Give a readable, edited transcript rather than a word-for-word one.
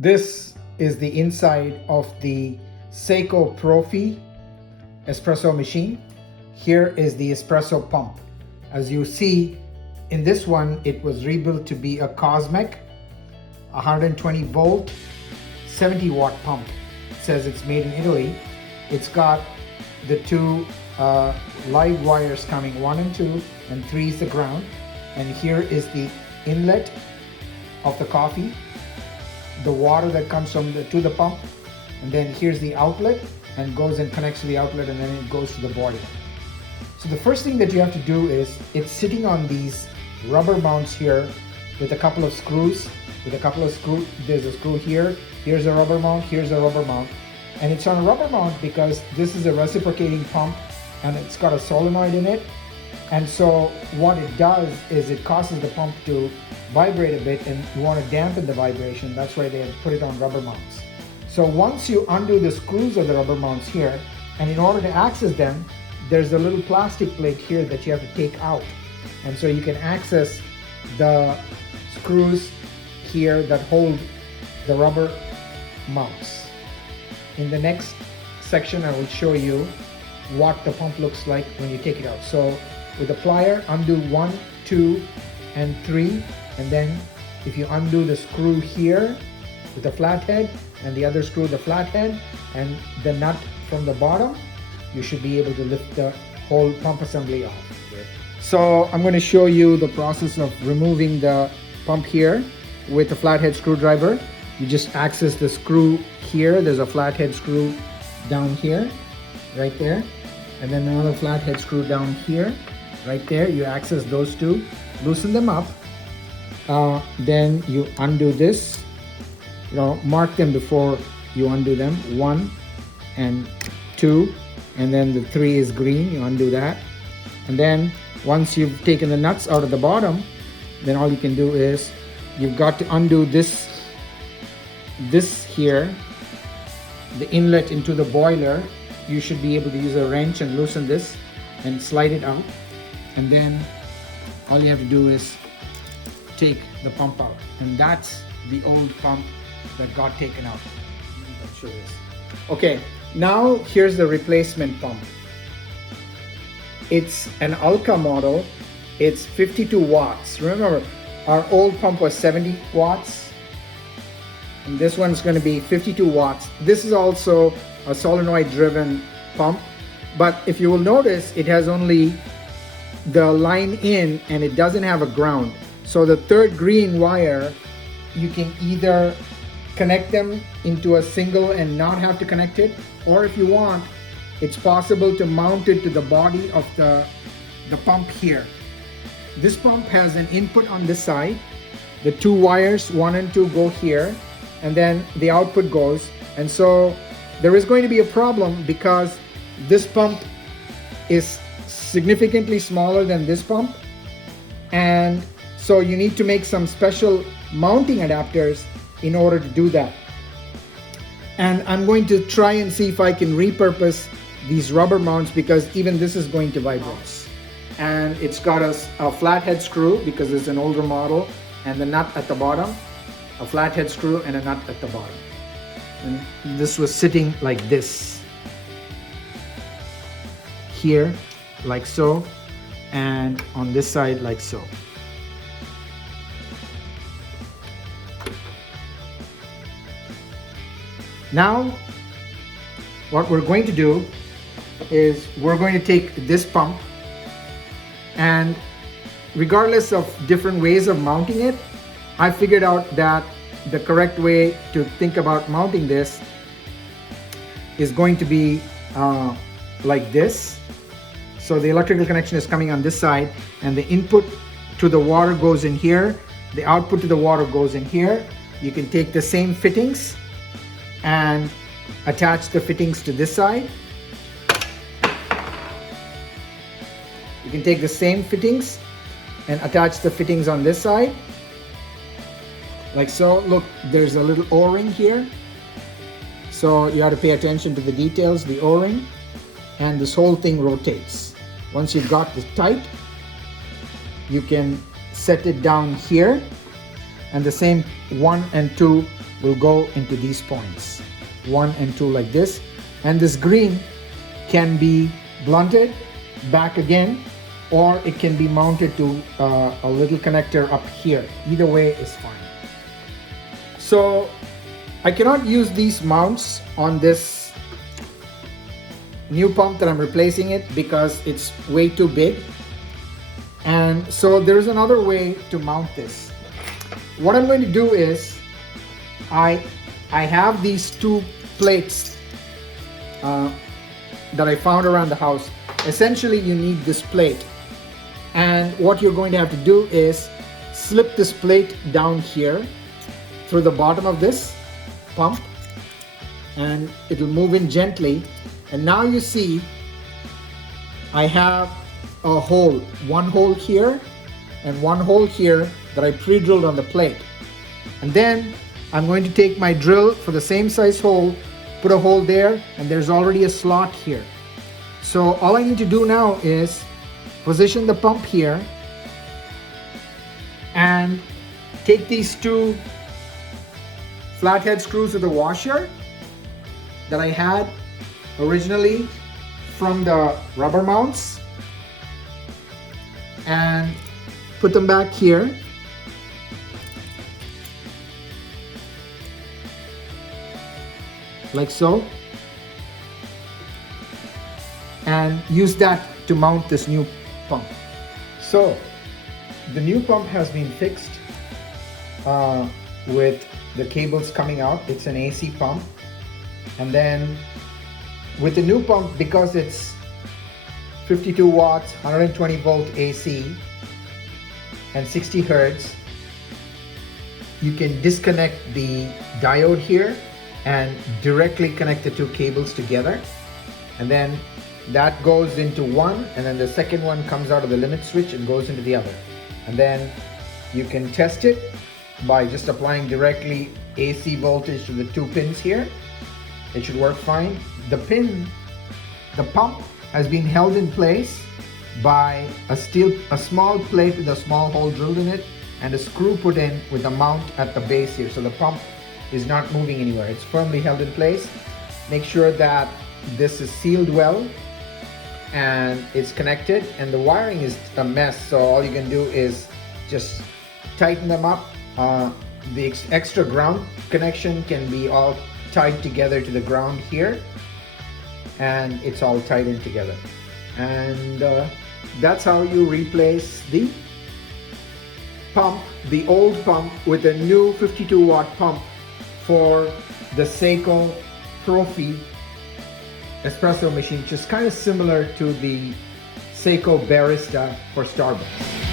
This is the inside of the SAECO Profi Espresso machine. Here is the espresso pump. As you see, in this one, it was rebuilt to be a Cosmic 120 volt, 70 watt pump. It says it's made in Italy. It's got the two live wires coming, 1 and 2, and 3 is the ground. And here is the inlet of the coffee, the water that comes from to the pump, and then here's the outlet and goes and connects to the outlet, and then it goes to the boiler. So the first thing that you have to do is, it's sitting on these rubber mounts here with a couple of screws. There's a screw here, here's a rubber mount, here's a rubber mount. And it's on a rubber mount because this is a reciprocating pump and it's got a solenoid in it. And so what it does is it causes the pump to vibrate a bit, and you want to dampen the vibration. That's why they have put it on rubber mounts. So once you undo the screws of the rubber mounts here, and in order to access them, there's a little plastic plate here that you have to take out. And so you can access the screws here that hold the rubber mounts. In the next section, I will show you what the pump looks like when you take it out. So with a plier, undo 1, 2, and 3, and then if you undo the screw here with a flathead and the other screw, the flathead, and the nut from the bottom, you should be able to lift the whole pump assembly off. So I'm going to show you the process of removing the pump here with a flathead screwdriver. You just access the screw here. There's a flathead screw down here, right there, and then another flathead screw down here, right there. You access those two, loosen them up, then you undo this. Mark them before you undo them, 1 and 2, and then the 3 is green. You undo that, and then once you've taken the nuts out of the bottom, then all you can do is you've got to undo this here, the inlet into the boiler. You should be able to use a wrench and loosen this and slide it out, and then all you have to do is take the pump out, and that's the old pump that got taken out. I'll show this. Okay, now here's the replacement pump. It's an Alka model. It's 52 watts. Remember, our old pump was 70 watts, and this one's going to be 52 watts. This is also a solenoid driven pump, but if you will notice, it has only the line in and it doesn't have a ground. So the third green wire, you can either connect them into a single and not have to connect it, or if you want, it's possible to mount it to the body of the pump here. This pump has an input on this side. The 2 wires, 1 and 2, go here, and then the output goes. And so there is going to be a problem because this pump is significantly smaller than this pump, and so you need to make some special mounting adapters in order to do that. And I'm going to try and see if I can repurpose these rubber mounts, because even this is going to vibrate. And it's got a flathead screw because it's an older model, and the nut at the bottom, a flathead screw and a nut at the bottom. And this was sitting like this here, like so, and on this side like so. Now what we're going to do is we're going to take this pump, and regardless of different ways of mounting it, I figured out that the correct way to think about mounting this is going to be like this. So the electrical connection is coming on this side, and the input to the water goes in here, the output to the water goes in here. You can take the same fittings and attach the fittings to this side. You can take the same fittings and attach the fittings on this side, like so. Look, there's a little O-ring here, so you have to pay attention to the details, the O-ring, and this whole thing rotates. Once you've got this tight, you can set it down here, and the same 1 and 2 will go into these points, 1 and 2 like this. And this green can be blunted back again, or it can be mounted to a little connector up here. Either way is fine. So I cannot use these mounts on this new pump that I'm replacing it because it's way too big. And so there's another way to mount this. What I'm going to do is I have these 2 plates that I found around the house. Essentially, you need this plate, and what you're going to have to do is slip this plate down here through the bottom of this pump, and it'll move in gently. And now you see I have a hole, 1 hole here and 1 hole here that I pre-drilled on the plate. And then I'm going to take my drill for the same size hole, put a hole there, and there's already a slot here. So all I need to do now is position the pump here and take these 2 flathead screws of the washer that I had originally from the rubber mounts and put them back here. Like so, and use that to mount this new pump. So the new pump has been fixed with the cables coming out. It's an AC pump, and then with the new pump, because it's 52 watts, 120 volt AC and 60 hertz, you can disconnect the diode here and directly connect the 2 cables together, and then that goes into one, and then the second one comes out of the limit switch and goes into the other. And then you can test it by just applying directly AC voltage to the 2 pins here. It should work fine. The pump has been held in place by a small plate with a small hole drilled in it and a screw put in with a mount at the base here. So the pump is not moving anywhere. It's firmly held in place. Make sure that this is sealed well and it's connected, and the wiring is a mess, so all you can do is just tighten them up. The extra ground connection can be all tied together to the ground here, and it's all tied in together. And that's how you replace the pump, the old pump, with a new 52 watt pump for the SAECO Profi Espresso machine, which is kind of similar to the SAECO Barista for Starbucks.